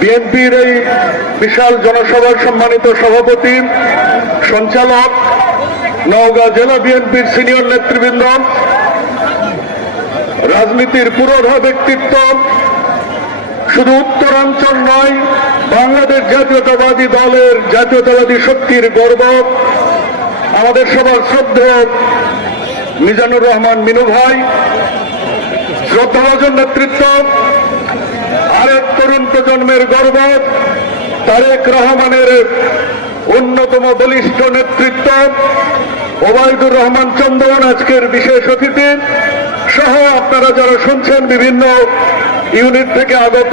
বিএনপির এই বিশাল জনসভার সম্মানিত সভাপতি, সঞ্চালক, নওগাঁ জেলা বিএনপির সিনিয়র নেতৃবৃন্দ, রাজনীতির পুরোধা ব্যক্তিত্ব শুধু উত্তরাঞ্চল নয়, বাংলাদেশ জাতীয়তাবাদী দলের জাতীয়তাবাদী শক্তির গর্ব, আমাদের সবার শ্রদ্ধেয় মিজানুর রহমান মিনু ভাই, শ্রদ্ধাভাজন নেতৃত্ব, আরেক তরুণ প্রজন্মের গর্ব, তারেক রহমানের অন্যতম বলিষ্ঠ নেতৃত্ব, ওবায়দুর রহমান চন্দন আজকের বিশেষ অতিথি, সহ আপনারা যারা শুনছেন বিভিন্ন ইউনিট থেকে আগত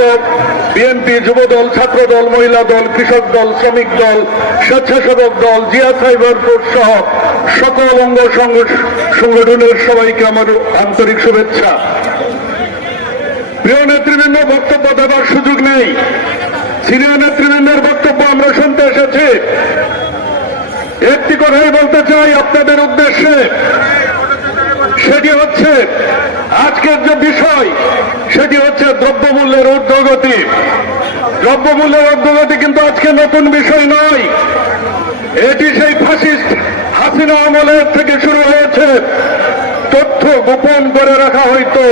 বিএনপি যুবদল, ছাত্রদল, মহিলা দল, কৃষক দল, শ্রমিক দল, স্বেচ্ছাসেবক দল, জিয়া, সাইবার ফোর্স সহ সকল অঙ্গ সংগঠনের সবাইকে আমার আন্তরিক শুভেচ্ছা। প্রিয় নেতৃবৃন্দ, বক্তব্য দেওয়ার সুযোগ নেই। সিনিয়র নেতৃবৃন্দের বক্তব্য আমরা শুনতে এসেছি। একটি কথাই বলতে চাই আপনাদের উদ্দেশ্যে। সেটি হচ্ছে আজকের যে বিষয়, সেটি হচ্ছে দ্রব্যমূল্যের ঊর্ধ্বগতি। দ্রব্যমূল্যের ঊর্ধ্বগতি কিন্তু আজকে নতুন বিষয় নয়। এটি সেই ফাসিস্ট হাসিনা আমলের থেকে শুরু হয়েছে। তথ্য গোপন করে রাখা হইতো।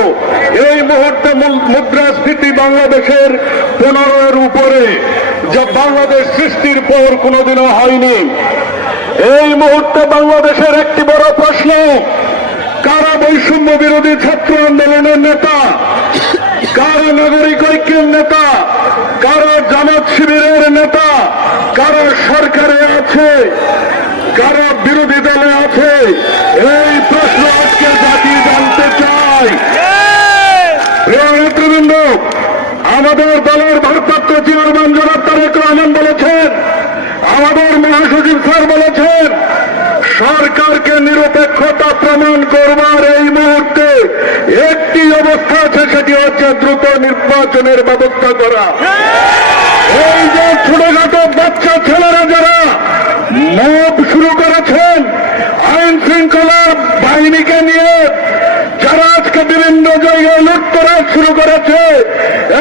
এই মুহূর্তে মুদ্রাস্ফীতি বাংলাদেশের পনেরোর উপরে, যা বাংলাদেশ সৃষ্টির পর কোনোদিনও হয়নি। এই মুহূর্তে বাংলাদেশের একটি বড় প্রশ্ন কারা বৈষম্য বিরোধী ছাত্র আন্দোলনের নেতা? কারা নাগরিক ঐক্যের নেতা? কারা জামাত শিবিরের নেতা? কারা সরকারে আছে? কারা বিরোধী দলে আছে? এই প্রশ্ন আজকে জাতি জানতে প্রিয় নেতৃবৃন্দ, আমাদের দলের ভারপ্রাপ্ত চেয়ারম্যান জনাব তারেক রহমান বলেছেন, আমাদের মহাসচিব স্যার বলেছেন সরকারকে নিরপেক্ষতা প্রমাণ করবার এই মুহূর্তে একটি অবস্থা আছে, সেটি হচ্ছে দ্রুত নির্বাচনের ব্যবস্থা করা। এই যে ছোটখাটো বাচ্চা ছেলেরা যারা মব শুরু করেছেন, আইন শৃঙ্খলা বাহিনীকে নিয়ে যারা আজকে বিভিন্ন জায়গায় লুটতরাজ শুরু করেছে,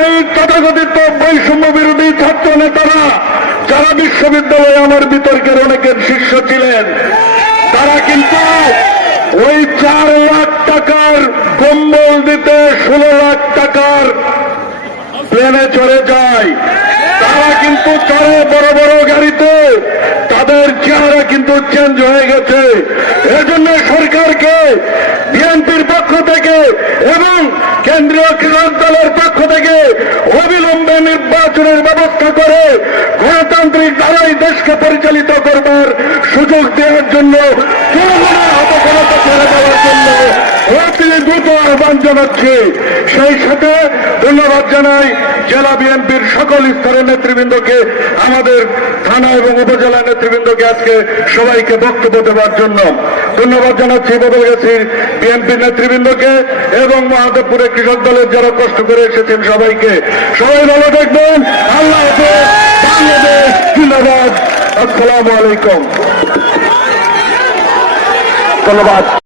এই তথাকথিত বৈষম্য বিরোধী ছাত্র নেতারা যারা বিশ্ববিদ্যালয়ে আমার বিতর্কের অনেকের শিষ্য ছিলেন, তারা কিন্তু ওই চার লাখ টাকার কম্বল দিতে ষোলো লাখ টাকার প্লেনে চলে যায়। তারা কিন্তু চড়ে বড় বড় গাড়িতে তাদের চেহারা কিন্তু চেঞ্জ হয়ে গেছে। এজন্য সরকারকে, বিএনপির পক্ষ থেকে এবং কেন্দ্রীয় কৃষক দলের পক্ষ থেকে অবিলম্বে নির্বাচনের ব্যবস্থা করে গণতান্ত্রিক দ্বারাই দেশকে পরিচালিত করবার সুযোগ দেওয়ার জন্য জনগণের হাতে ছেড়ে দেওয়ার জন্য আহ্বান জানাচ্ছি। সেই সাথে ধন্যবাদ জানাই জেলা বিএনপির সকল স্তরের নেতৃবৃন্দকে, আমাদের থানা এবং উপজেলা নেতৃবৃন্দকে আজকে সবাইকে বক্তব্য দেওয়ার জন্য। ধন্যবাদ জানাচ্ছি বদলগাছির বিএনপির নেতৃবৃন্দকে এবং মহাদেবপুরে কৃষক দলের যারা কষ্ট করে এসেছেন সবাইকে। সবাই ভালো দেখবেন আল্লাহ বাংলাদেশ আসসালামু আলাইকুম। ধন্যবাদ।